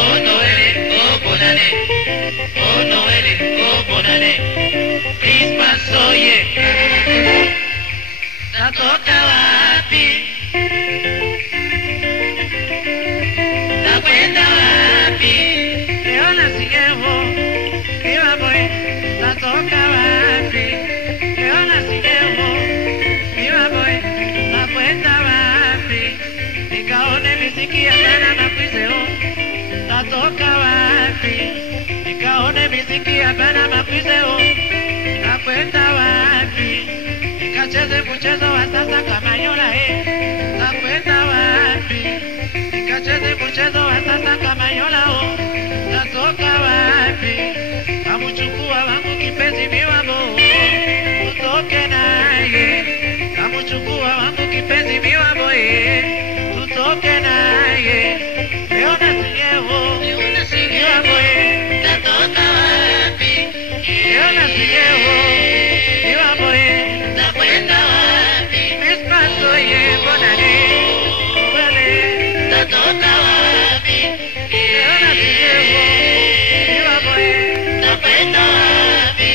oh Noel, oh bonane, oh Noel, oh bonane. Christmas oye, natoka wapi? Nakwenda wapi? Leo nasiyeho, iwa boy, natoka wapi? Leo nasiyeho, iwa boy, nakwenda wapi? Nikaone miziki ya bana makwizeo, natoka wapi? Nikaone miziki ya bana makwizeo, nakwenda wapi? Nikacheze mchezo wa sasa kama yola nakwenda wapi? Nikacheze mchezo wa sasa kama yola natoka wapi? Kamuchukua wangu kipenzi miwabo, tutoke naye. Kamuchukua wangu kipenzi miwabo, tutoke naye. Leo nasiyeho, miwabo, natoka wapi? Leo nasiyeho, miwabo, nakwenda wapi? Christmas oye, bonane, natoka wapi? Leo nasiyeho, miwabo, nakwenda wapi?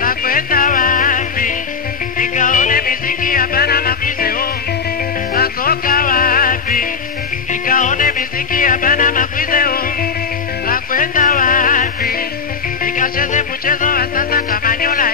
Nakwenda wapi? Nikaone miziki ya bana makwizeo, natoka wapi? Nikaone miziki ya bana makwizeo, nakwenda wapi? Nikacheze mchezo wa sasa kama nyola